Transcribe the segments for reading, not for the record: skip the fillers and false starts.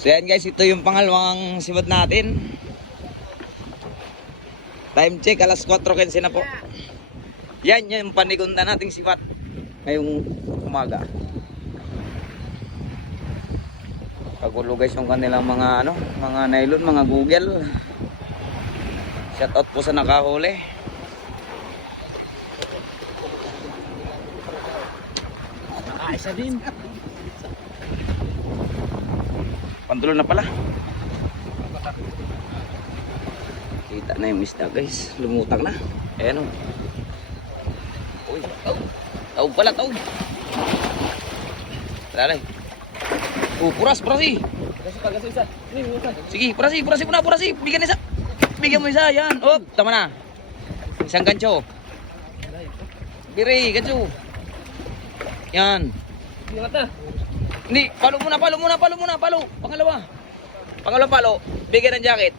So yan guys, ito yung pangalawang sibat natin. Time check, alas 4:15 na po. Yan yung panigunda nating sibat ngayong umaga. Kagulo guys yung kanilang mga mga nylon, mga google. Shout out po sa nakahuli. Isa din. Pantulo na pala. Kita na yung isda guys. Lumutang na. Ayan o. Uy. Taog pala, taog. Tara lang. Puras eh. Kasi isa. Sige, purasi muna. Bigyan isa. Bigyan mo isa, yan. Oh, tama na. Isang gancho. Biri, gancho. Yan. Ingat na. Hindi, palo muna. Pangalawa palo. Bigyan ng jacket.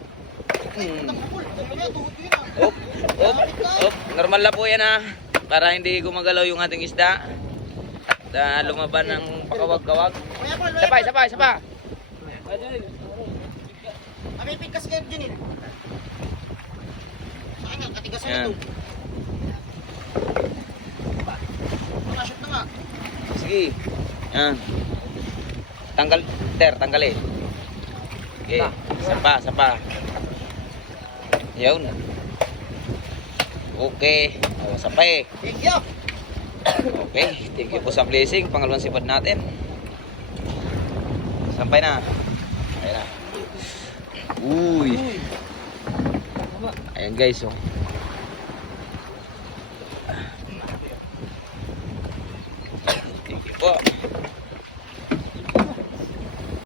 Op. Normal lang po yan ha. Para hindi gumagalaw yung ating isda. At lumaban ng pakawag-kawag. Sapa. Kami pigkas kayo dyan eh. Saan nga, katigasan Yan. ito. Nakashoot na nga. Sige. Yan. Tanggalin. Okay. Sapa. Yun. Okay. O, sapa eh. Thank you. Okay. Thank you po sa blessing. Pangalawang sipad natin. Sampay na. Ayan na. Uy. Ayan guys. Oh.